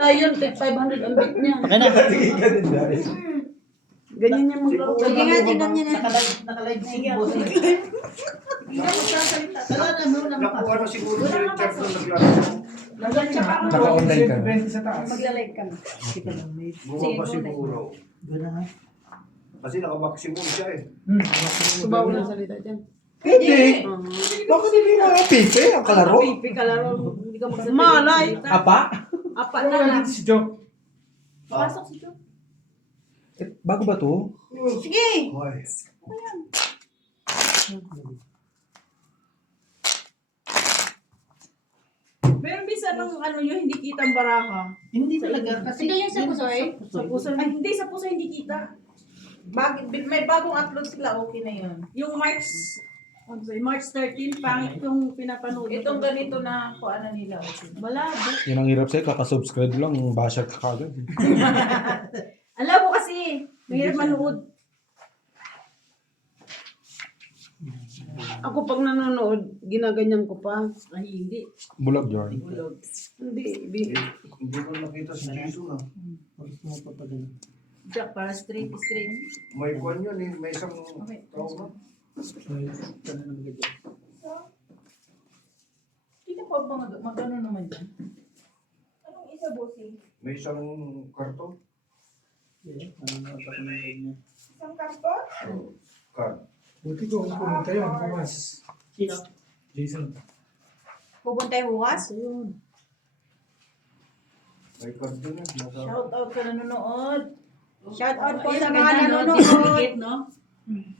Tayo, take 500 ang bit niya. Okay na. Ganyan niya maglaro. Sige nga, tingnan niya na. Nakalive na yung boss. Nakuha na siguro si Richard nung naglaro. Naka-online ka. Magla-like ka na. Bumaba siguro. Doon na nga. Kasi naka-maximum siya eh. Subaw na salita dyan. Pwede. Bakit hindi na pipe ang kalaro? Pipi ka laro. Hindi ka magsasalita. Malay. Apa? Apa na lang. Si Joe. Pasok si Joe. Bago ba to? Sige. Hoy. Meron bisa ng ano yun, hindi kita ang baraka. Hindi talaga. Kasi Ito yung sa pusoy? Sa puso, ay, hindi sa puso hindi kita. May bagong upload sila, okay na yun. Yung March, ano ba yun, March 13, pangit yung pinapanood. Itong ganito na kung ano nila, okay. Wala. Yan ang hirap sa'yo, kakasubscribe lang, basher ka kagad. Alam mo kasi, mahirap manood. Ako pag nanonood, ginaganyan ko pa. Ay, hindi. Bulag yarn. Hindi. Hindi ko nakita si Jason ah. Oras mo pa pa ganun. Jack, para straight. May kwan yun eh. May isang tao na. Tanong na mga dyan. Hindi ko ba magano naman yan? Anong isa, bossing? May isang karton. Yeah, ano na pa kung niya. Isang karton? Card. Buti ko kung pumunta yun, bumas. Sino? Jason. Pupunta yung hukas? May card din eh. Shout out sa nanonood. Shout out po Ayun, sa ganda, mga no? nanonood. Dikit, no?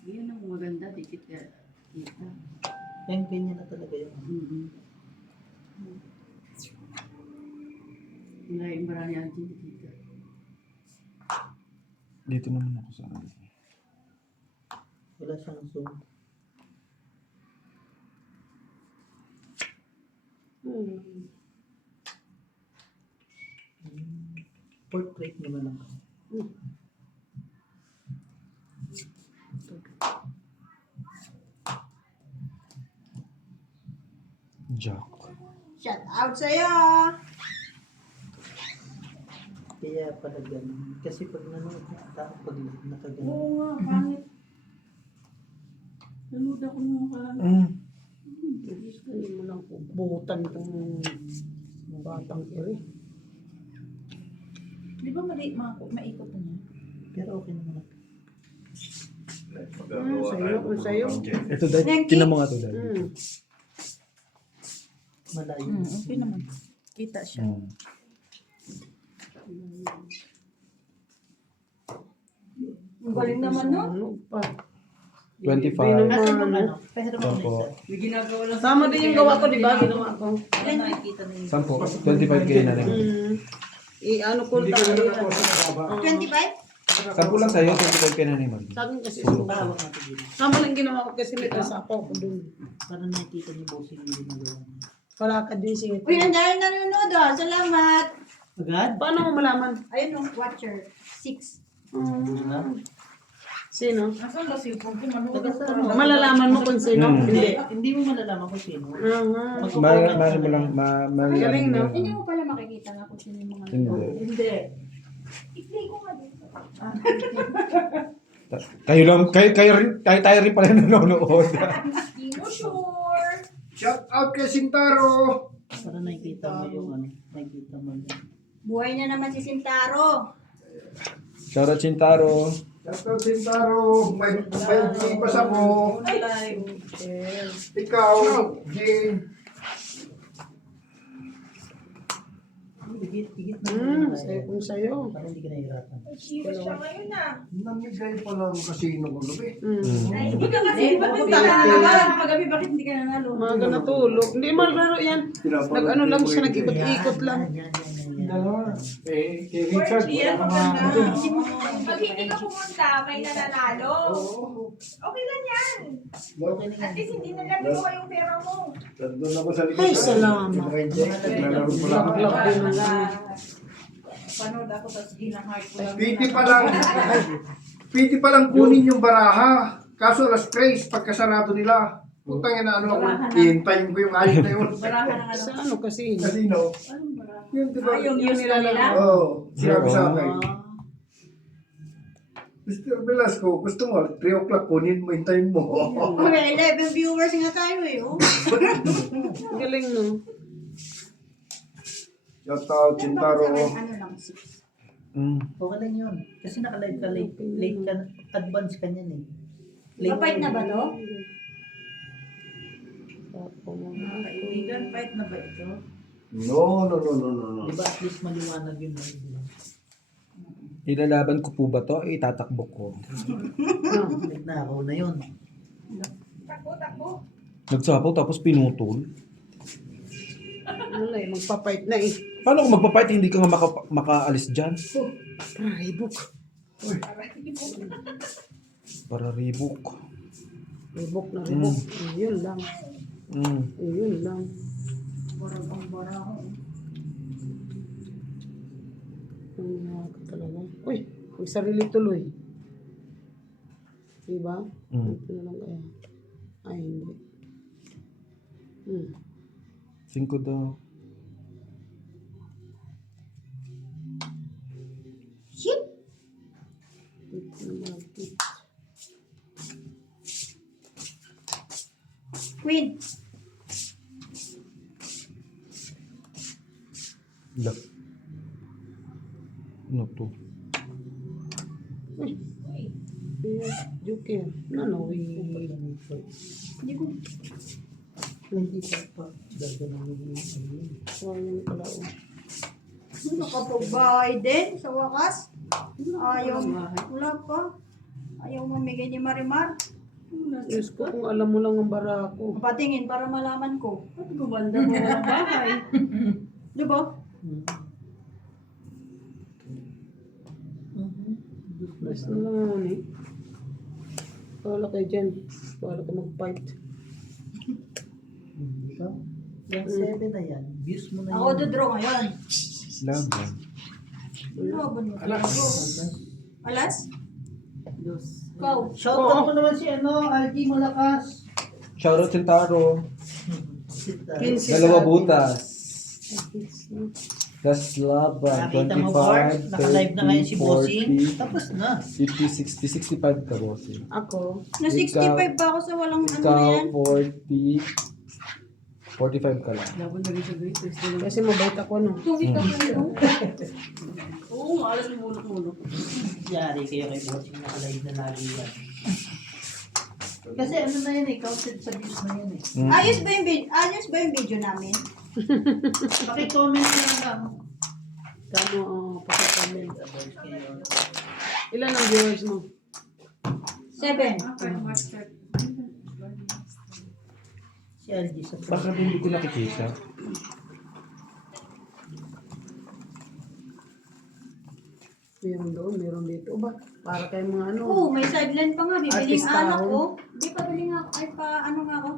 Yun ang maganda, dikit ka. Kita. Yung ganyan na talaga yun. Wala yung marami ang dikit. Dito naman ako sa ano. Wala siyang zoom. Portrait naman ako. Jack. Shout out sa'yo. Kaya pala ganun. Kasi pag nanonood na tao, pag nakaganon. Oo nga, pangit. Nanood ako nung kala. Hindi mo lang buhutan itong batang iri. Di ba maikot na niya? Pero okay naman ako. Sa'yo. Ito dahil, tinan mo nga ito dahil. Malayo. Okay naman. Kita siya. Ang galing naman, no? Ano pa? 25. Asan mo ano? Pero mo Sampo. isa. Sama din yung gawa ko, di ba? Ginawa ko. Nakikita na yun. Sampo. 25k na rin. Ano ko tayo. 25? Sampo lang sa'yo, 25k na rin. Sa akin kasi Pahawak natin dito. sama lang ginawa ko kasi may tasapaw ko dun. Para nakikita ni boss yung ginagawa niya. Wala ka din siya. Uy, ang dahil nanonood, oh. Salamat. Agad? Paano mo malaman? Ayun, oh. Watcher. 6. Sino? Asan ba si Pong manood? Malalaman mo kung sino? Hindi. Hindi mo malalaman kung sino. Mali mo lang, Galing, no? Hindi mo pala makikita nga kung sino yung mga Hindi. Hindi. I-play ko nga dito. Kayo lang, tayo rin pala nanonood. Hindi mo sure. Shout out kay Sintaro. Para nakikita mo yung ano. Nakikita mo yung Buhay na naman si Sintaro. Shoutout Chintaro. Shout out Sintaro. May basa mo. Live. Ikaw, Jane. higit na. Sayo kung sayo. Para hindi ka nahihirapan. Shiva siya ngayon na. Namigay pa lang kasi nung gabi. Hindi ka kasi, ba't hindi Bakit ka hindi nanalo? Pagabi, bakit hindi ka nanalo? Mga natulog. Hindi malaro yan. Nag-ano lang siya, nag-ikot-ikot lang. Yan. Dalawa. Kay Richard, wala ka mga... Pag hindi ka pumunta, may nananalo. Okay lang yan. At least hindi nila kinuha yung pera mo. Doon ako sa likod. Ay, salamat. Naglalaro ko lang. Laklak din na lang. Panood ako, tapos ginahart ko lang. Pwede pa lang kunin yung baraha. Kaso alas 3, pagkasarado nila. Putang ina, ano ako, Barahan na. iintayin ko yung ayos na yun. Barahan ng ano. Sa ano kasi? Casino. Anong barahan? Yun, di ba? Yung use na nila? Oo, sinabi sa akin. Ah, Mr. Velasco, gusto mo, 3 o'clock kunin mo, hintayin mo. Okay, 11 viewers nga tayo eh. Oh. galing no. Shout out, Chintaro. Ano lang, 6. Okay lang yun. Kasi naka-live ka late ka, advance ka niyan eh. Mapait na ba to? Mga kaibigan, fight na ba ito? No, no, no, no, no, no. Di ba at least maliwanag yun na yun. Ilalaban ko po ba to? Itatakbo ko. Nagnakaw na yun. Takbo. Nagsapaw tapos pinutol. Wala eh, magpapipe na eh. Paano kung magpapight hindi ka nga makaalis dyan? Ribok. Para ribok. Ribok na ribok. Yun lang. Yun lang. Barang-baraho. Ang nakaka talaga. Uy, may sarili tuloy. Diba? Ito na lang kaya. Ay, hindi. 5 daw. Shit! Ito na lang. Queen. Lak. Ano to? Uy. Joker. Nanawin. Hindi ko. Hindi ka pa. Gagawin yun. Sayang pala. Oh. Nakapagbahay din sa wakas. Ayaw. Wala pa. Ayaw mamigay ni Marimar. Diyos ko, kung alam mo lang ang bara ko. Patingin para malaman ko. At gumanda mo ang bahay. Di ba? Basta na lang naman eh. Wala kayo dyan. Wala ka mag-fight. Ito? Yung 7 na yan. Views mo na Ako yan. dodraw ngayon. Laban. Laban mo. Alas? Ikaw. Shoutout mo naman si Algie Malakas. Shoutout Chintaro. Pinsi Dalawa sa atin. butas. That's laban. Nakita mo, Bart? 25, Naka-live na ngayon si 30, Bossing. 40, Tapos na. 50, 60, 65 ka, bossing. Ako. Na 65 pa ako sa walang ano na Ikaw, yan. 40, 45 ka lang. Laban na rin sa greatest. Kasi mabait ako, no? Tubig ka pa. Oo, alas mo mulok-mulok. Yari kayo kay Bossing. Naka-live na lagi yan. Kasi ano na yan eh. Counted sa views na yan eh. Ayos ba yung video namin? Paki-comment na lang. Tama, pakikamin. Ilan ang viewers mo? 7. Si Algie sa Bakit hindi ko nakikita? Meron doon, meron dito. Ba? Para kayo mga ano. Oo, may sideline pa nga. Bibiling Artista anak ako. ko. Di pa biling ako. Ay, pa ano nga ako.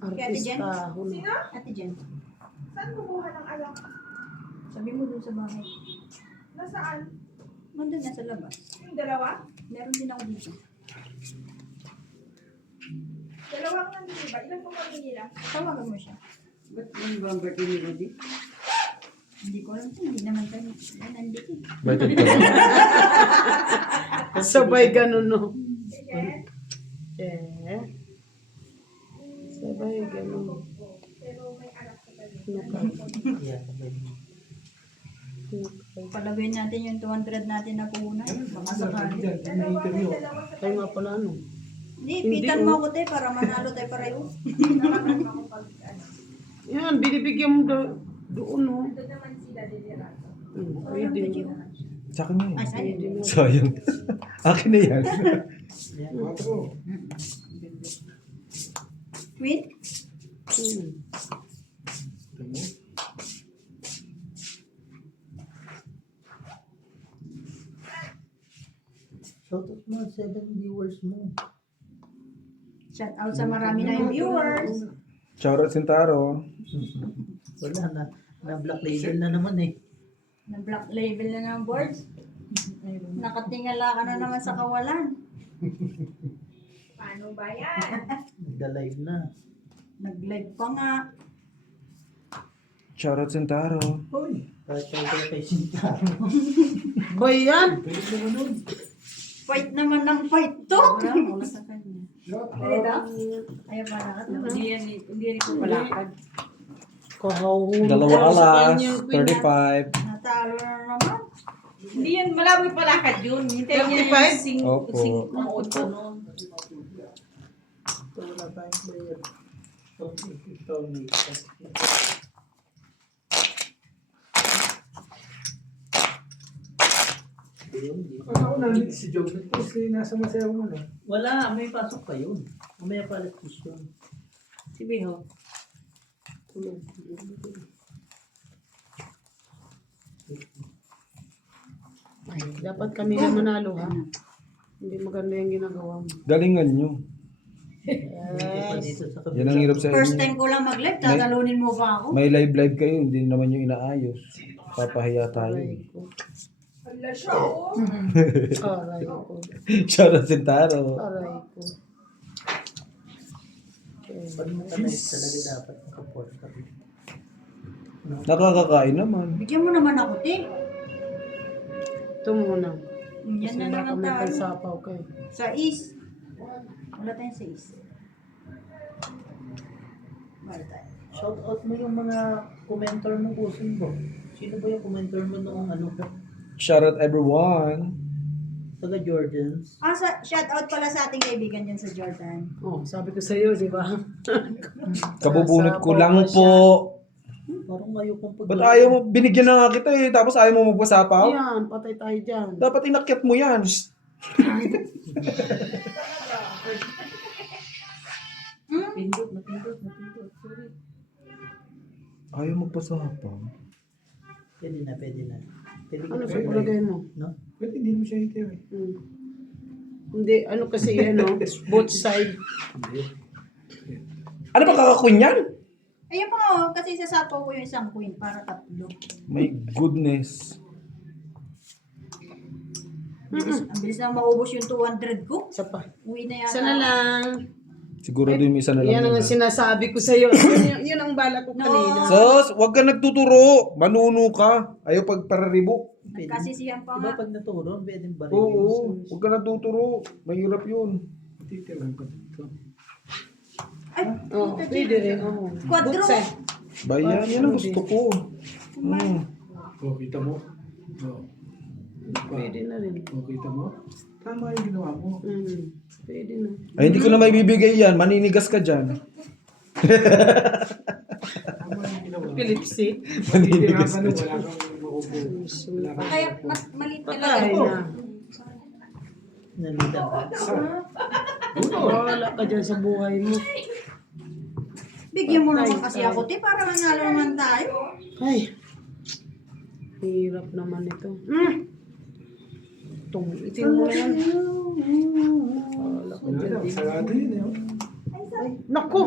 Ate Jen? Artista. Huli. Ate Jen. Saan kumuha ng alak? Sabi mo dun sa bahay. Nasaan? Nandun na sa labas. Yung dalawa? Meron din ako dito. Dalawang nandun ba? Ilan po kami nila? Tawagan mo siya. Ba't yung ba ang birthday ni Rudy? Hindi ko alam. Hindi naman tayo. Yan, nandito. Baited ka ba? Sabay ganun, no? Sige. Eh. Sabay ganun. Pero may anak sa kanya. Yeah, Palagay natin yung 200 natin na puhunan. Baka sakali. Dalawa may dalawa sa Kayo nga pala, no? Hindi, Hindi, pitan oh. mo ako tayo para manalo tayo pareho. naman ako pag ano. Yan, binibigyan mo doon, no? Doon naman sila Delirato. Pwede. Sa akin na Ay, yan. sa'yo. Sayang. Akin na yan. Queen? Shoutout mo 7 viewers mo. Shout out sa marami na yung viewers. Shoutout Chintaro. Wala na. Na-black label na naman eh. Na black label na ng boards. Nakatingala ka na naman sa kawalan. Ano ba yan? Nagda-live na. Nag-live pa nga. Shoutout Sentaro. Hoy. Kahit tayo kay Sintaro. Ba yan? Pwede naman nun. Fight naman ng fight to. Wala sa kanya. Ito? Ayaw pa lakat naman. Hindi rin po palakad. Kahawin. Dalawa Sa alas, kanyang queen, 35. Natalo na naman. Hindi yan, malaboy palakad yun. Hintayin niya 35? yung sing, Opo. sing, ang auto nun. Wala tayong bayad. Ito, Ako nandito si Joe. Kasi nasa masayaw mo na. Wala, may pasok pa yun. Mamaya pa alas 10 yun. Si Biho. Ay, dapat kami na manalo ha. Hindi maganda yung ginagawa mo. Galingan nyo. Dito pa dito sa kabila. Yan ang hirap sa First inyo. time ko lang mag-live, tatalunin mo ba ako? May live kayo, hindi naman yung inaayos. Papahiya tayo. Aray ko. Wala siya, oh. Aray ko. Shoutout Sentaro. Aray ko. Pag matanay talaga dapat nakaport ka. Nakakakain naman. Bigyan mo naman ako, te. Ito muna. Yan Kasi na baka naman may tayo. pansapaw kayo. Sa is. Wala tayong sa is. Bye tayo. Shout out mo yung mga commenter mo bossing mo. Sino ba yung commenter mo noong ano ka? Shoutout everyone. Taga Jordans. Shout out pala sa ating kaibigan dyan sa Jordan. Oh, sabi ko sa iyo, di ba? Kabubunot ko Sasapaw lang pa siya. po. Parang ayokong pag... Ba't ayaw mo? Binigyan na nga kita eh. Tapos ayaw mo magpasapaw? Yan, patay tayo dyan. Dapat inakyat mo yan. Pindot, napindot. Sorry. Ayaw magpasapaw. Pwede na. Pwede ka Ano na sa palagay mo? No? Pwede hindi mo siya hitiw eh. Hmm. Hindi, ano kasi ano, both side. Ano ba kakakuin yan? Ayun pa nga, oh, kasi sasapaw ko yung isang queen para tatlo. My goodness. Ang bilis na maubos yung 200 ko. Isa pa. Uwi na yata. Isa na lang. Siguro din may isa na lang. Yan ang yun, ah. sinasabi ko sa iyo. Yun ang bala ko kanina. Sos, wag ka nagtuturo. Manuno ka. Ayaw pagpararibo. Nagkasisiyan pa Diba nga. pag naturon, pwedeng baril. Oo, wag ka nagtuturo. Mahirap yun. Titiran ko dito. Ay, Oh, pwede rin. Oh. Quadro. Both side. Bayan, yan ang gusto ko. Oh, kita mo? Oh. Pwede na rin. Oh, kita mo? Tama yung ginawa mo. Pwede na. Ay, hindi ko na may bibigay yan. Maninigas ka dyan. Tama yung ginawa mo. Philipsi. Maninigas Titirapan ka mo, dyan. wala kang Kaya maliit talaga Patay ako. na. Nalita ka. Wala ka dyan sa buhay mo. Bigyan mo naman kasi ako, te, para manalo naman tayo. Ay. Hirap naman ito. Tumitin mo yan. Wala ka Wala dyan. na, sarado yun eh. Oh. Naku!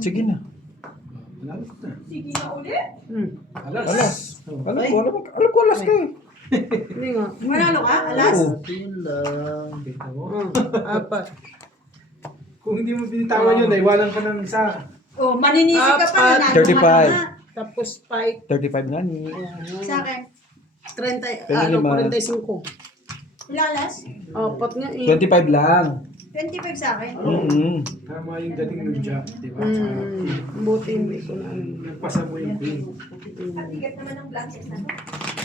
Sige na. Wala na. Sige na ulit. Alas. Alas. Alam ko alas ka eh. Hindi nga. Manalo ka, alas? Oo. Yun lang. Kita mo? Apat. Kung hindi mo binitawan yun, naiwanan ka ng isa. Oh, maninisi ka pa. Apat. nanalo ka 35. na. Tapos 5. 35 nga ni. Sa akin. 30, Pwede lima. 45. Ilang alas? Apat nga eh. 25 lang. 25 sa akin. Tama yung dating ng Jack, di ba? Buti hindi ko na ano. Nagpasa mo yung pin. Bigat naman ng blanket na.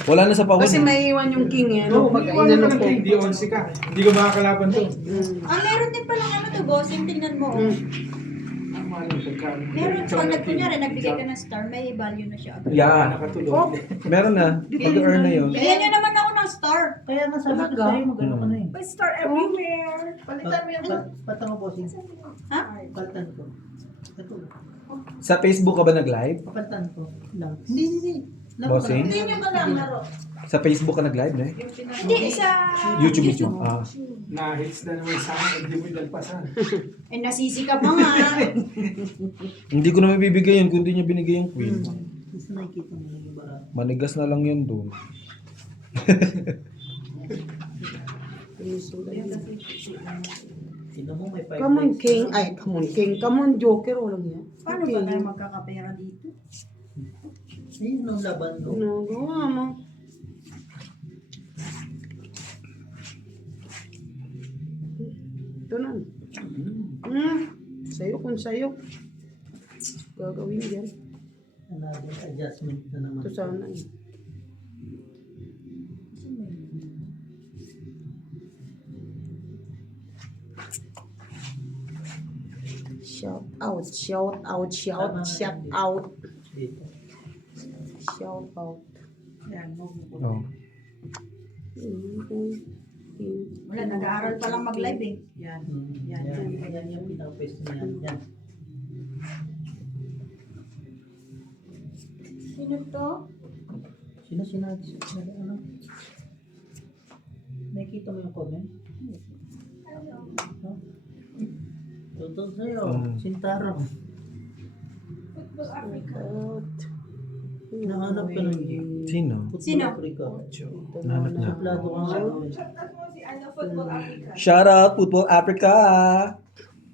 Wala na sa pawon. Kasi may iwan yung king eh. Oo, Ano, pag iwanan inano ka ng ko. king, di 11 ka. Hindi ko makakalaban to. Meron din palang ano to, bossing. Tingnan mo. Oh. Tama yung pagkaan. Meron, pag nagkunyari, nagbigay ka ng star, may value na siya. Yeah. Nakatulog. Meron na. Pag-earn na yun. Bigyan nyo naman ako ng star. Kaya nga sabi ko sa'yo, magano ka na eh. May star everywhere. Palitan mo yung... Patang mo bossing. Ha? Paltan ko. Ito. Sa Facebook ka ba nag-live? Papaltan ko. Lang. Hindi. Bossing? Hindi nyo ka lang laro. Sa Facebook ka nag-live na eh? Hindi, sa YouTube mismo. Ah. Na-hits na naman sa akin, hindi mo ilalpasan. Eh, nasisi ka pa nga. Hindi ko na mabibigay yun kung hindi niya binigay yung queen. Gusto nakikita mo yung bara. Manigas na lang yun doon. Tingnan mo, may 5 Come on, King. Ay, come on, King. Come on, Joker. Walang yan. Paano ba tayo magkakapera dito? Ayun ang laban no. Ano, gawa mo. Ito na. Sayo kung sayo. Gagawin yan. Another adjustment na naman. Ito sana eh. Shout out, shout out, shout, shout out, Dito. shout out. Yan, mo. Oh. Wala, nag-aaral pa lang mag-live eh. Yan. Yan, yan yung pinapwesto niyan. Yan. Sino to? Sino sinabi? Ano? Nakikita mo yung comment? Totoo sa'yo. Sintarang. Football Africa. Nahanap ka ng Sino? Sino? Africa. Nahanap niya. Suplado ka nga. Shoutout mo si ano, Football Africa. Shout out, Football Africa!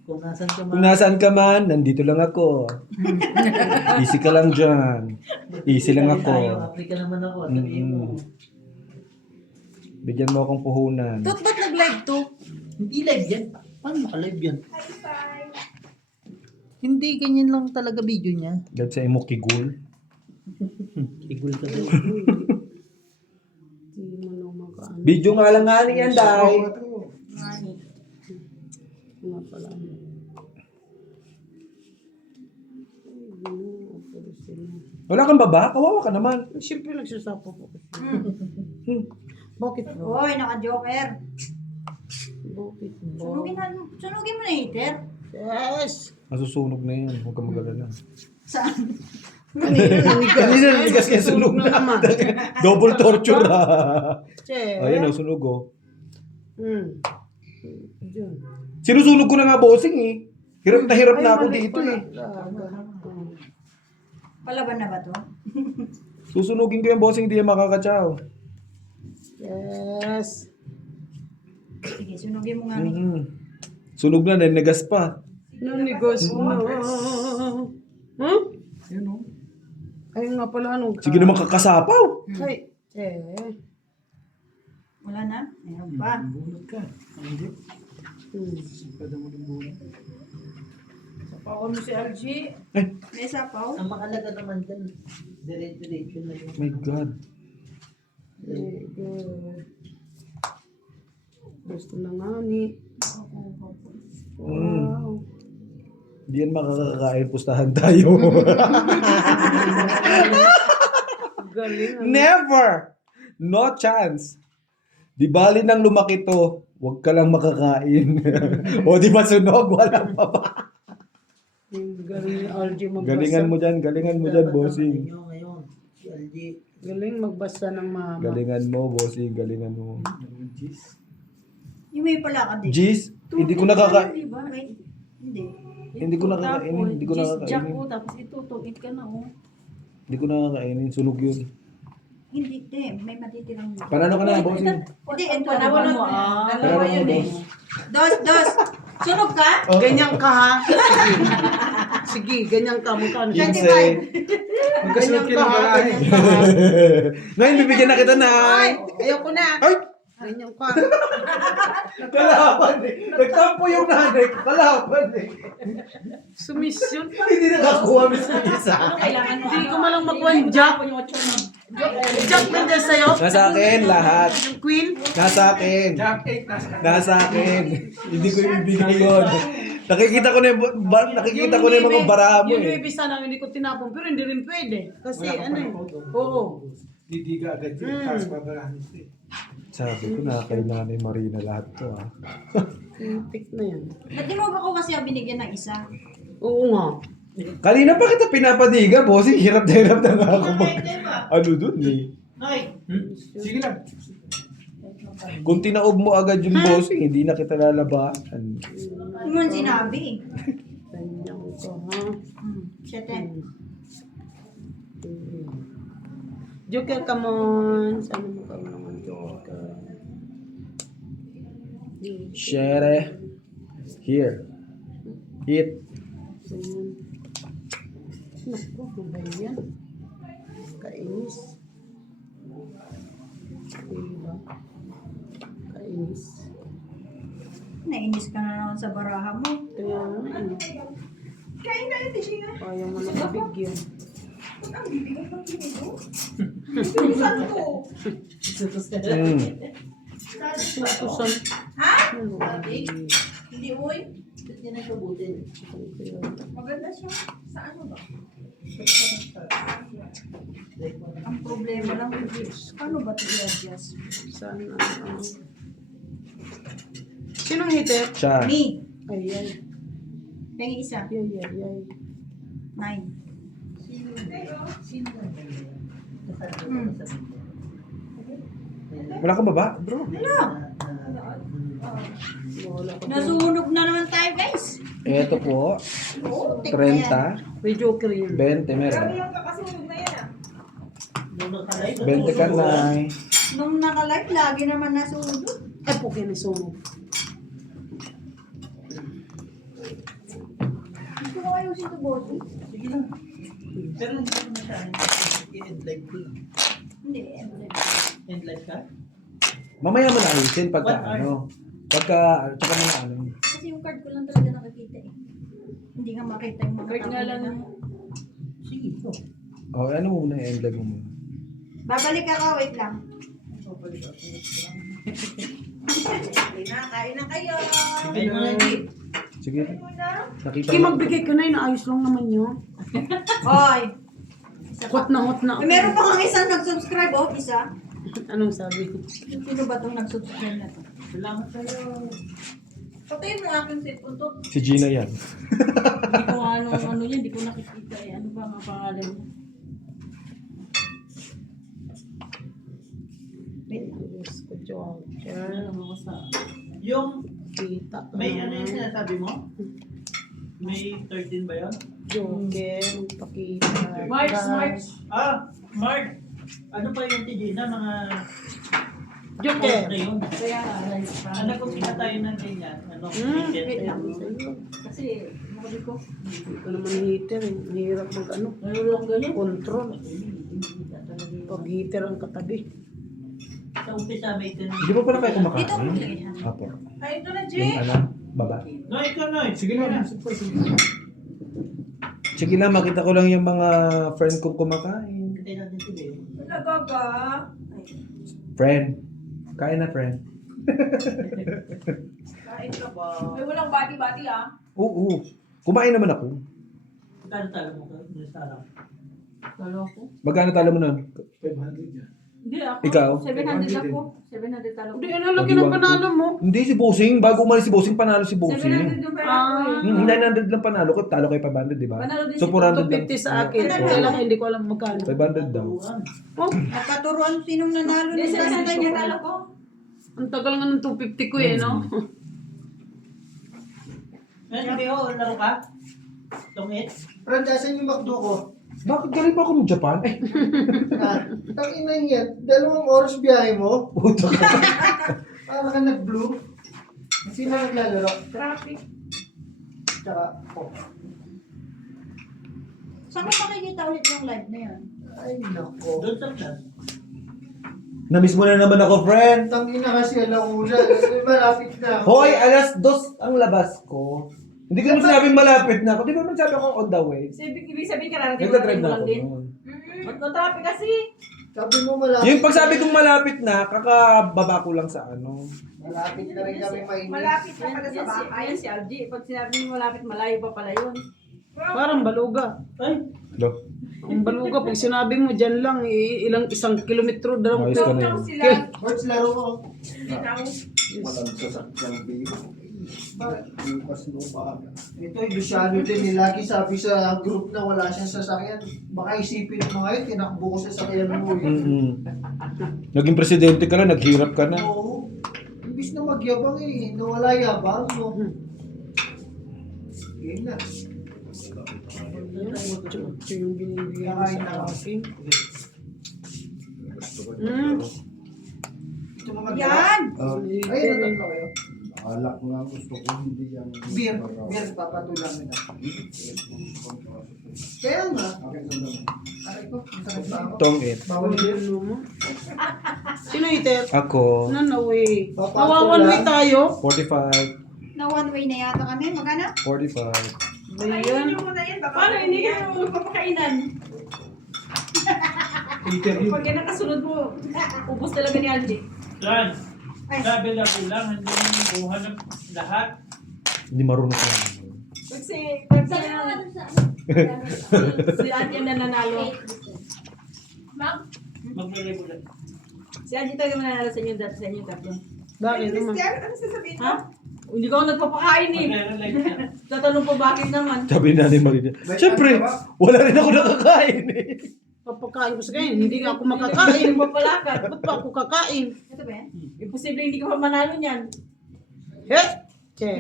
Kung nasan ka Kung nasaan ka man, nandito lang ako. Easy ka lang dyan. Easy lang Tayo, ako. Africa naman ako. Sabihin mo. Bigyan mo akong puhunan. Tot, ba't nag-live to? Hindi live yan. Paano naka-live yan? High five. Hindi, ganyan lang talaga video niya. Dahil sa imo kigul. Igul ka daw. Hindi mo na makaano. Video nga lang nga yan, Day. Nga pala. Wala kang baba? Kawawa ka naman. Siyempre nagsasapo po. Bakit ba? Hoy, naka-joker. Bakit ba? Sunugin mo na heater. Yes! Nasusunog na yun. Huwag kang mag-alala. Saan? Kanina nanigas kaya sunog na na. naman. Double torture ha. Che. Ayun, nasunog oh. Diyan. Sinusunog ko na nga bossing eh. Hirap na ako dito eh. Palaban na ba to? Susunugin ko yung bossing, hindi yan makakatsaw. Yes. Sige, sunugin mo nga. Sunog na, nagas pa. Nanigos na. Huh? Yan o. Ayun nga pala, ano? Sige naman kakasapaw. Ay, Wala na? Meron pa. Bunot ka. Hindi.Pada mo ng bunot. Pakulo si LG. May sapaw. Ang makalaga naman dyan. Dire-diretso na yung... My God. Gusto na nga ni. Mm. Wow. Hindi yan makakakain, pustahan tayo. Galing. Never! No chance. Di bali nang lumaki to, huwag ka lang makakain. O di ba sunog? Walang baba. Galing ni RJ magbasa. Galingan mo dyan, bossing. Inyo ngayon, si LG. Galing magbasa ng mama. Galingan mo, bossing, galingan mo. Yung may pala ka din. Jeez, hindi ko nakakain. Di ba? May... Hindi. Hindi ko nakakainin. Hindi ko Jack nakakainin. ko, tapos ito, tuit ka na, oh. Hindi ko nakakainin. Sunog yun. Hindi, te. May matitirang... Panalo ka na, bossing. Hindi, ito. Dalawa mo, dalawa Panalo yun mo, eh. boss. Dos. Sunog ka? Ganyan ka ha? Sige, ganyan ka. Mukha na. 25. Magkasunod ka ng balahe. Ngayon, bibigyan na kita na. Ayoko na. Ay! Ganyan ka. Kalaban eh. Nagtampo yung nanay ko. Kalaban eh. Sumisyon. Hindi nakakuha mismo isa. Kailangan mo. Hindi ko malang makuha Jack. Jack Mendez sa'yo. Nasa akin lahat. Yung Queen. Nasa akin. Jack 8, nasa Nasa akin. Hindi ko ibibigay yun. Nakikita ko na yung mga bara mo Yung eh. ibig sana hindi ko tinapon pero hindi rin pwede. Kasi ano eh. Oo. Didiga agad yun. Tapos babalahan ito eh. Sabi ko na kay Nanay Marina lahat to ah. Tik na yan. Ba't di mo ba ko kasi binigyan ng isa? Oo nga. Kanina pa kita pinapadiga, bossing. Hirap na nga ako mag... Ano dun eh. Nay! Sige lang. Kung tinaob mo agad yung bossing, hindi na kita lalabasan. Hindi mo sinabi. Ganyan ka ha. Siyete. Joker, come on. Sana mo ka naman, Joker. Shere. Here. Eat. Ganyan. Naku, ano ba yan? Kainis. Diba? Kainis. Nainis ka na naman sa baraha mo. Kaya nga, Kain tayo, Tishina. ayaw mo na mabigyan. Ang bibigat ng pinito. Pinusan ko. Tutusan. Ha? Ano? Hindi, uy. Ba't yan ang kabutin? Maganda siya. Sa ano ba? Ang problema lang, paano ba ito i-adjust? Sana. Sinong hitter? Siya. Me, Ay, ay. pengi isa, Ay, ay, ay. 9. Sino na yan? Kasama Hmm. ko sa video. Wala kang baba, bro. Wala. Wala ko. Nasunog na naman tayo, guys. Ito po. Oo, tek na yan. 30. May joker yun. 20 Grabe meron. yung kakasunog na yan ah. Nung nakalive, 20 ka na. Nung naka-live, lagi naman nasunog. Ay, po kinisunog. Gusto ko ayusin ito, bossy. Sige lang. Pero hindi ko na siya. I-end live ko lang. Hindi, End live ka? Mamaya mo na ayusin pagka What are- ano. Pagka, tsaka mga ano. kasi yung card ko lang talaga nakakita eh. Hindi nga makita yung mga Card nga lang tao. yung Sige, ito. Oh, ano muna, end live mo muna. Babalik ako, wait lang. Kain na kayo. Ayun mo na, Jay. Sige. Kain mo na. Nakita Kaya mo. magbigay ka na yun. Ayos lang naman yun. Hoy! Hot na hot na. Eh, meron pa kang isang nag-subscribe, oh, isa. Anong sabi? Sino ba itong nag-subscribe na to? Salamat sa'yo. Patayin mo aking cellphone to. Si Gina yan. hindi ko nga ano yan, hindi ko nakikita eh. Ano ba ang pangalan niya? Yes, ko joker. Ano ko sa... Yung, Kita. may ano yung sinasabi mo? May 13 ba yun? Joker. Pakita. March, March. Ah, Mark! Ano pa yung Tijina? Mga Joker. post na yun. Kaya nga, live pa. Ano kung sila tayo ng ganyan? Ano? weekend? wait lang. Kasi, mali ko. Hindi ko naman heater eh. Mahirap mag ano. Nalulong ganyan. Control. Pag heater ang katabi. Sa umpisa may tinanong. Di ba pala kayo kumakain? Dito mo nilagay, ha? Apo. Kain to na, Yung Jay. ano, baba. No, ikaw no. Sige na, sige. Sige na, makita ko lang yung mga friend kong kumakain. Kasi natin sila eh. Talaga ba? Friend. Kain na, friend. Kain ka ba? May walang bati-bati ah. Oo. Kumain naman ako. Magkano talo mo ka? Restaurant? Talo ko. Magkano talo mo nun? 500 yan. Hindi ako. Ikaw? 700 ako. 700 talo ko. Hindi, ano laki ng panalo mo? Hindi, si Bossing. Bago umalis si Bossing, panalo si 700 Bossing. yung pera ko eh. 900 lang panalo ko. Talo kay 500, di ba? Panalo din So, si 400 lang. 250 sa akin. Oo. Kaya lang hindi ko alam magkano. 500 daw. Oh, Nagkaturuan sinong nanalo Hindi, ng 700 last yung time. talo ko. ang tagal nga ng 250 ko eh, no? Ngayon, sabi ko, laro ka? Tungit? Brad, asan yung McDo ko? Bakit galing pa ako ng Japan? Tangina yan. 2 oras biyahe mo. Puta ka. Para ka nag-blue. Sino naglalaro? Traffic. Tsaka, oh. Saan mo makikita ulit yung live na yun? Ay, nako. Doon sa class. Namiss mo na naman ako, friend. Tangina kasi alauna. Malapit na ako. Hoy, 2:00 ang labas ko. Hindi ko naman sinabing malapit na ako. Di ba naman sabi ako on the way? Ibig sabihin kararating mo Nagka-drive na lang ako din. noon. Traffic kasi. Sabi mo malapit. Yung pagsabi kong malapit na, kakababa ko lang sa ano. Malapit na rin kami mainis. Malapit na Yan, pala sa yan, si, bahay. yan si Algie. Pag sinabi mo malapit, malayo pa pala yun. Parang baluga. Ay, Lo. Ang baluga, pag sinabi mo dyan lang, isang kilometro, dalawang Ayos ka na Ikaw yun. sila. Birds, laro ko. Bitaw. Walang sasakyang biyo. Bakit? Bukas lupa. Ito, Luciano din. Lagi sabi sa group na wala siyang sasakyan. Baka isipin mo ngayon, tinakbo ko sa sasakyan mo. Naging presidente ka lang, naghirap ka na. Oo. Imbis na magyabang nawala yabang mo. Yun na. Ito yung binibigyan mo Kakain na sa ako. akin. Ito mga Yan! Ay, natatlo kayo. Alak nga gusto ko, hindi yung... Beer, papatulang nila. Kaya nga, Akin sa dami. aray ko, masakit pa ako. Tong it. Bawal beer. Ano mo? Sino iter? Ako, No way. Papatol Nawawan way lang. tayo. 45. Na one way na yata kami. Magkano? 45. Pakainin Ayan. niyo muna yan. Baka Paano hindi ka naman magpapakainan? Interview. Pag yan nakasunod mo, ubos talaga ni Angie. Yan. Ay. Labi-labi lang, hindi mo buha ng lahat. Hindi marunong ko. Pag si Angie ang nananalo. Maglilibot lang. Si Angie talaga mananalo sa inyo dati sa inyo tatlo. Bakit naman? Christian, ano sasabihin mo? Ha? Hindi ko nagpapakain eh. Magre-relive siya. Tatanong pa bakit naman. Sabi na ni Marina. Siyempre, wala rin ako nakakain eh. Kapagkain ko sa ganyan, hindi nga ako makakain. Hindi mo palakad. Ba't ba ako kakain? Ito ba yan? Imposible hindi ka pa manalo niyan. He? Che?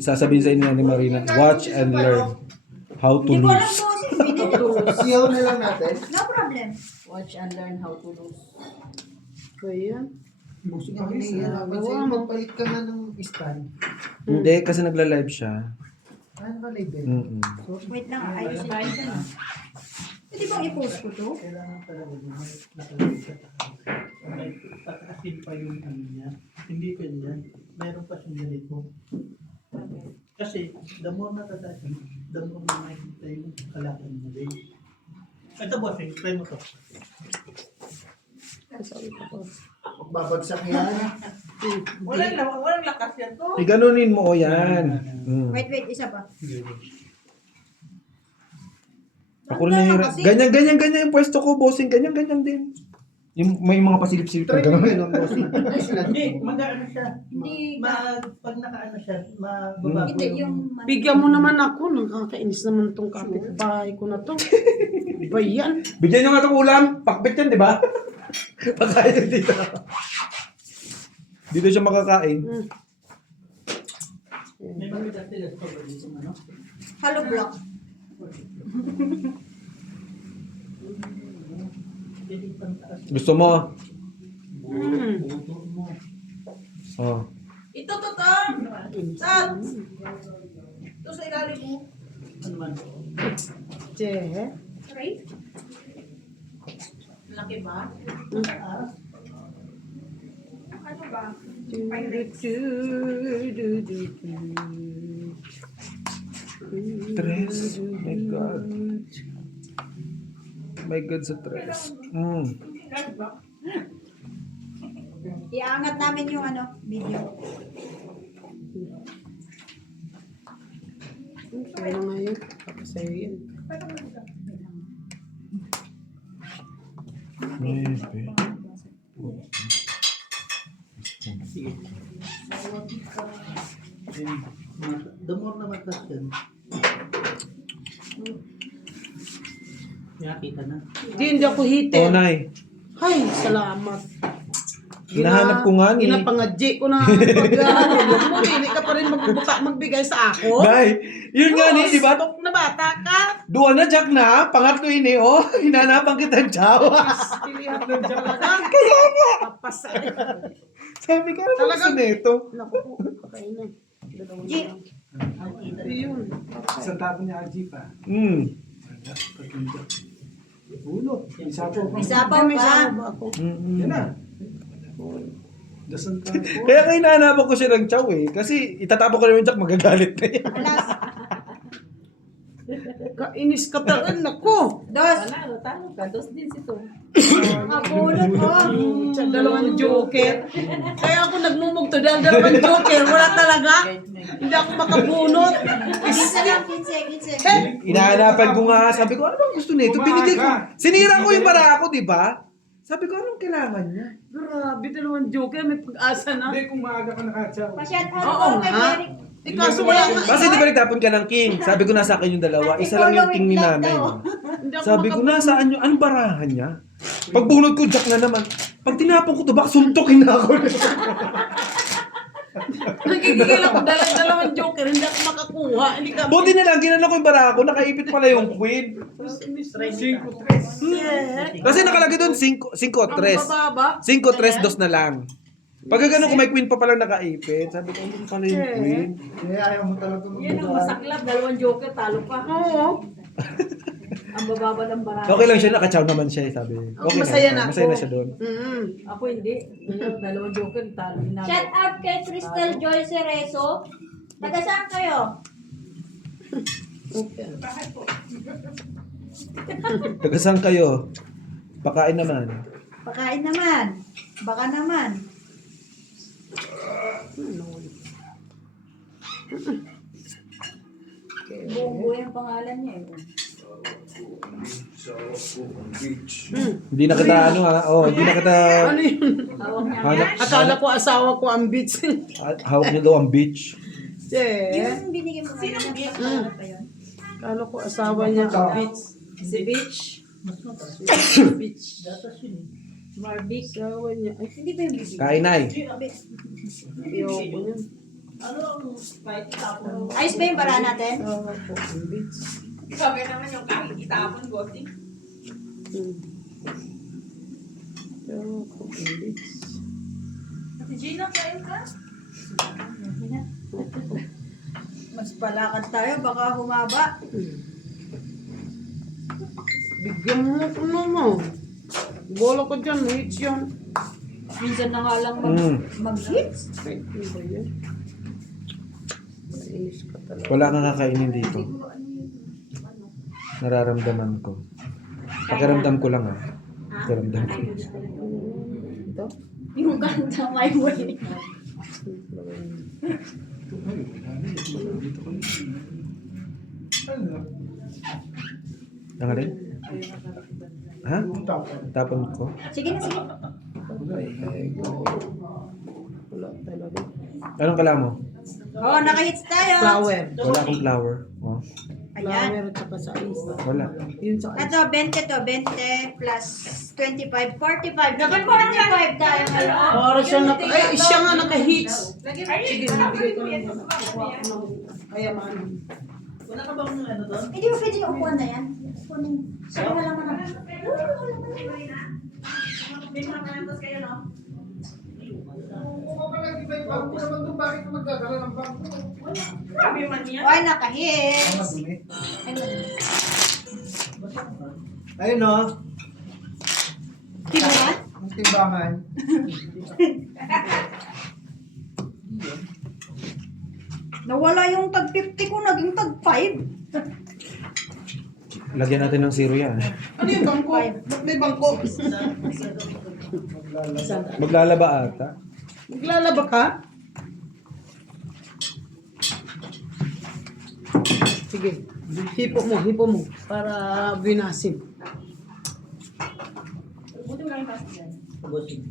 Sasabihin sa inyo ni Marina, watch and learn how to Hindi ko alam lose. bossing. Binili. Siyaw na lang natin. No problem. Watch and learn how to lose. Kaya? Busing ako nahihirapan sa'yo. Magpalit ka nga ng stand. Hindi, kasi nagla-live siya. Ano ka live eh? Mm-mm. Wait lang. Ayusin ko. Kain ka na. Pwede bang i-post ko to? Kailangan talaga yung nakalive sa taas. May pataasin pa yung ano niya. Hindi pa yan. Meron pa siyang ganito. Kasi, the more nakataas, the more na makikita yung kalaki ng malay. Ito bossing, try mo to. Babagsak yan. Walang lakas yan to. Iganunin mo o yan. Mm. Wait, isa pa. Ako rin nahihirap. Ganyan yung pwesto ko, bossing. Ganyan din. Yung may mga pasilip-silip na Try mo gano'n. yun ang bossing. Hindi, mag-ano siya. Hindi. Pag nakaano siya, mababa Hindi yung... Bigyan mo naman ako. Nakakainis naman itong kapitbahay ko na to. Ba yan? Bigyan nyo nga itong ulam. Pakbit yan, di ba? Pagkain dito. Dito siya makakain. May mga sila sa dito, ano? Hollow block. Gusto mo? Buto mo. Oh. Ito totoo. Saan? Ito sa ilalim mo. Ano man? Che? Right? Laki ba? Ano ba? Tres. My God. My God sa tres. Iangat namin yung video. Kaya nga yun. Papasayo yan. Maybe. Sige. The more na mataas yan. Nakita na. Hindi ako hitin. Tonay. Ay, salamat. Hinahanap ko nga ni. Ginapangadji ko na. Hindi ka pa rin magbigay sa ako. Nay, yun nga ni, di ba? Tok na bata ka. Duwa na, Jack na. Pangatlo ini, oh. Hinanapan kita, Jawas. Pilihan ng talaga. Kaya nga. Papasay. Sabi ko, ano Talaga? gusto nito? Naku po. Pakain na. Dalawang G. lang. Yun. Isang tapo niya Aji pa. Bunot. Isa po. Isapaw May pa. sama ba ako? Yan na. Dasang tapo. Kaya kayo nahanapan ko siya ng chow eh. Kasi itatapon ko naman Jack, magagalit na yan. Alas. Kainis ka talaga. Naku. Dos. Panalo, talo ka. Dos din ito. Mabulot ko. Sa dalawang joker. Kaya ako nagmumugto dahil dalawang joker. Wala talaga. Hindi ako makabunot. Isa lang, 15. Hinahanapan ko nga. Sabi ko, ano bang gusto nito? Binigay ko. Sinira ko yung para ako, di ba? Sabi ko, anong kailangan niya? Grabe, dalawang joker. May pag-asa na. Hindi, kung maaga ka nakatsaw. Pasyat Oo ako kay nga. Eric. Kaso wala nga. Kasi di ba nagtapon ka ng king? Sabi ko, nasa akin yung dalawa. Isa lang yung king ni nanay. Hindi ako Sabi ko, makabunot. nasaan yung, anong barahan niya? Pag bunot ko, Jack na naman. Pag tinapon ko to, baka suntukin na ako. Nagigigil ako dalawang joker, hindi ako makakuha. Hindi ka... Buti na lang, ginano ko yung barako, nakaipit pala yung queen. Yeah. Kasi nakalagay doon 5-3. Ang bababa. 5-3-2 na lang. Pagka ganun, kung may queen pa palang nakaipit, sabi ko, ano pala yung queen? Kaya ayaw mo talaga Yan ang masaklap, dalawang joker, talo pa. Oo. Ang bababa ng barako. Okay lang siya, nakachow naman siya, sabi. Okay Masaya na ako. Masaya na siya doon. Ako hindi. Dalawang joker, talo. Shout out kay Crystal Joy Cerezo. Taga saan kayo? Taga saan kayo? Pakain naman. Pakain naman. Baka naman. Buong ang pangalan niya eh. Hindi na kita ano ha. Oh, hindi na kita Ano yun? hanap. Akala ko asawa ko ang beach. Hawak niyo daw ang beach. Yeah. Yung binigay mo kanina. Pa yun? Akala ko asawa niya ang beach. Si Beach. Beach. Datas yun eh. Marvick. Asawa niya. Ay, Hindi ba yung bibig? Kain ay. ayoko niya. Ayos ba yung para natin? Asawa ko ang beach. Sabi naman yung kahit itapon, bossing. Asawa ko ang beach. Si Gina, kain ka? Mas palakad tayo, baka humaba. Bigyan mo ko naman. Bola ko dyan, hits yan. Minsan na nga lang mag-hits. Ano ba yan? Nainis ka talaga. Wala kang kakainin dito. Nararamdaman ko. Pakiramdam ko lang ah. Pakiramdam ko. Ito? Yung ganda my way. Ang alin? Ha? Tapon ko? Sige na, sige. Wala talaga. Anong kala mo? Oo, nakahits tayo. Flower. Wala akong flower. Oh, Ayan. Flower at saka sa is. wala. Yun sa is. Ito, 20 to. 20 plus 25. 45. Naka 45 tayo ngayon. Oras siya naka... Ay, siya nga naka-hits. Lagi Sige, nabigay ko lang. Kaya maano. Wala ka bang ano doon? Hindi mo pwede yung upuan na yan. Kunin. Sabi na lang naman. May mga kanantos kayo, no? Kung ka pala, di ba yung bangko naman doon, bakit ka magdadala ng bangko? Grabe man yan. Oy, nakahits. Madumi. Ay, madumi. Ayun no, Timbangan? ang timbangan. Nawala yung tag 50 ko, naging tag 5. Lagyan natin ng zero yan. Ano yung bangko? Ba't may bangko? Maglalaba ata. Maglalaba ka? Sige, hipo mo. Para binasim. Buti mo lang yung pasta dyan. Bossing.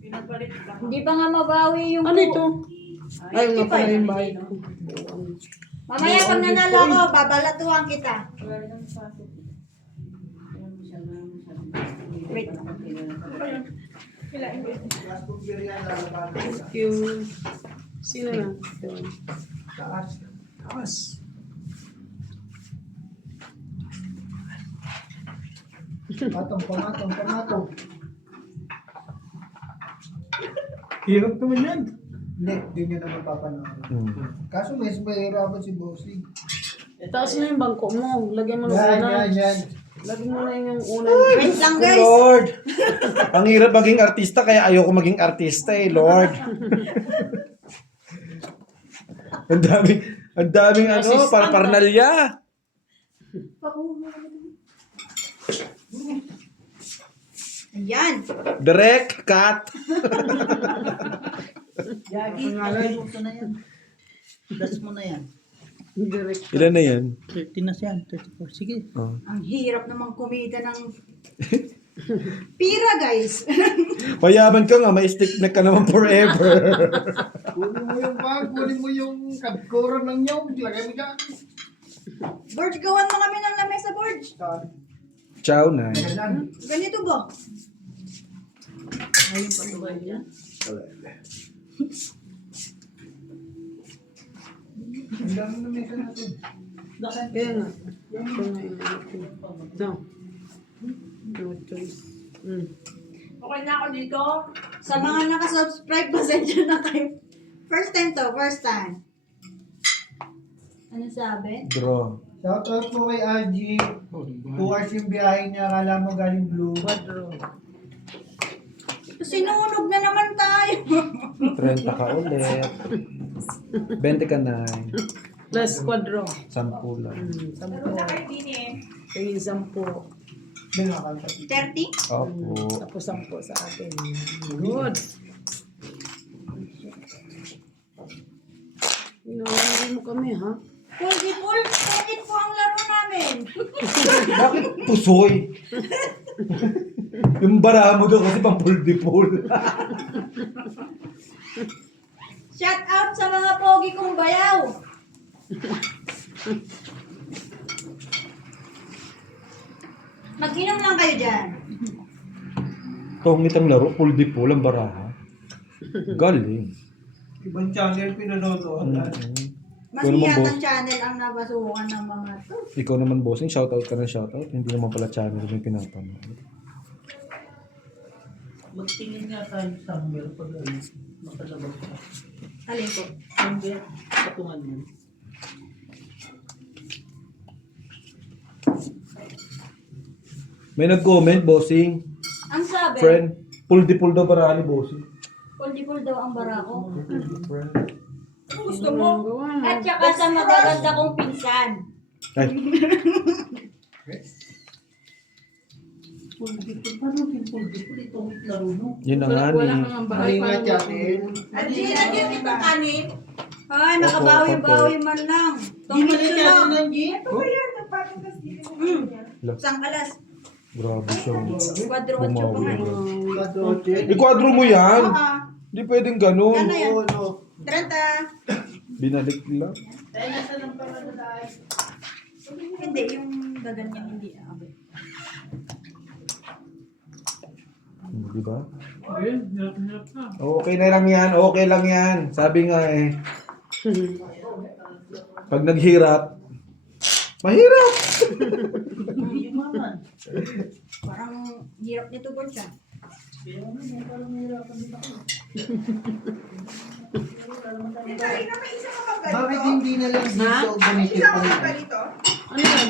Pinagpalit lang. Hindi pa nga mabawi yung... Ano ito? Ay, nga pala yung bahay ko. Mamaya pag nanalo ako, babalatuhan kita. Wala rin ang pasta. Wait. Yung... Sino na? Ito. Taas. Pamatong. Hirap naman yan. Hindi, di nyo naman papanood. Kaso may mahirapan si Bossing. Taas na yung bangko mo. Lagyan mo na una. Yan. Lagyan mo na yung una. Wait lang guys. Lord! Ang hirap maging artista, kaya ayoko maging artista eh, Lord. Ang daming ano, parnalya. Ayan. Direct cut. Yagi, ito na yan. Das mo na yan. Direct. Ilan na yan? 30 na siya, 34. Sige. Oh. Ang hirap namang kumita ng pira guys. Mayaman ka nga, may stick na ka naman forever. Kunin mo yung bag, kunin mo yung kadkuran ng nyog, lagay mo dyan. Borge, gawan mo kami ng lamesa, Borge. Ciao na. Ganito ba? Ang dami na mesa natin. Kaya nga. Ito nga yung ito. No choice. Okay na ako dito. Sa mga nakasubscribe, pasensya na kayo. First time to, first time. Ano sabi? Draw. Shoutout po kay RG. 2 hours yung biyahe niya. Akala mo galing Blue. Quadro. Sinunog na naman tayo. 30 ka ulit. 20 ka na. Plus quadro. 10 lang. 10. Punta kayo din eh. Tingin 10. Binakanta. 30? Opo. Tapos 10 sa atin. Good. Inaawari mo kami, ha? Pulgipul, bakit po ang laro namin? Bakit pusoy? Yung baraha mo daw kasi pang puldipol. Shout out sa mga pogi kong bayaw. Mag-inom lang kayo dyan. Tongit ang laro, puldipol ang baraha. Galing. Ibang channel pinanonood. Mas Ikaw naman, yata boss. channel ang nabasukan ng mga to. Ikaw naman, bossing, shoutout ka ng shoutout. Hindi naman pala channel yung pinapanood. Magtingin nga tayo somewhere pag makalabas ka. Alin po? Somewhere, patungan yan. May nag-comment, bossing. Ang sabi, Friend, puldipol daw baraha ni bossing. pulgipul daw ang barako. Ano gusto mo? At saka sa magaganda kong pinsan. Ay, Pulgipul, paano yung pulgipul? Itong laro mo. yun na nga Wala ni. kang ang bahay. Ingat yatin. Angie, lagyan kita kanin. Ay, makabawi-bawi man lang. Di ba Tungkol na lang. yan, G? Ito ba yan? Nagpapagas din mo Mm. yan. Isang alas. Grabe siya. Quadro 8 pa nga eh. Ikwadro mo yan. Oo. Hindi pwedeng ganun. Yan na yan. Oo, no. 30. Binalik lang. Tayo nasa lang pala na tayo. Hindi, yung gaganyan hindi. Abe. Di ba? Ayun, hirap na. Okay na lang yan. Okay lang yan. Sabi nga eh. Pag naghirap, mahirap. Yung maman. Parang hirap nito po siya. Kaya naman, parang mahirapan din ako. Ito, Rina, may isa ka bang ganito? Bakit hindi na lang dito gamitin Isa pa ka rin? bang ganito? Ano yan?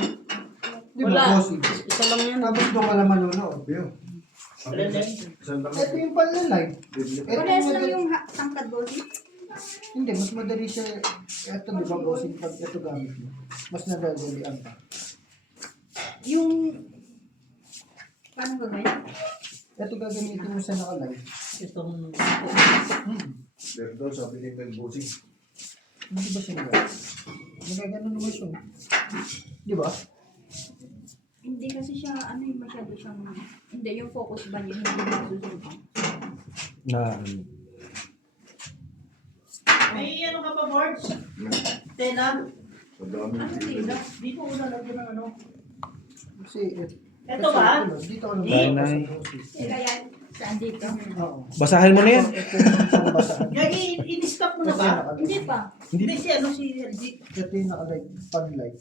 Di ba, Wala. bossing? Isa lang yan. Tapos doon ka lang manonood. Ito yung pala-live. Parehas lang yung tangkad body. Hindi, mas madali siya. Ito, di ba, bossing, pag ito gamit mo, mas nadadalian ka. Yung... Paano ba ganyan? Ito gagamitin mo sa naka-live. Itong Pero sabi ni Mel Bossing, Hindi ba siya nag- Nagagano naman siya. Di ba? Hindi kasi siya, ano yung masyado siyang... Hindi, yung focus ba niya, hindi masusunod. Na, may ano ka pa, Borge? Tela? sa dami Ano tela? Dito ko lalagyan ng ano. Kasi, Ito ba? Dito ka lang. Nay. Sila yan. Saan dito? Oo. basahin mo na yan. Ito yung isang basahan. Gagi, in-stop mo na Ito ba? yung naka-live. Hindi pa. Hindi si ano si LG. Ito yung naka-live. Pag-live.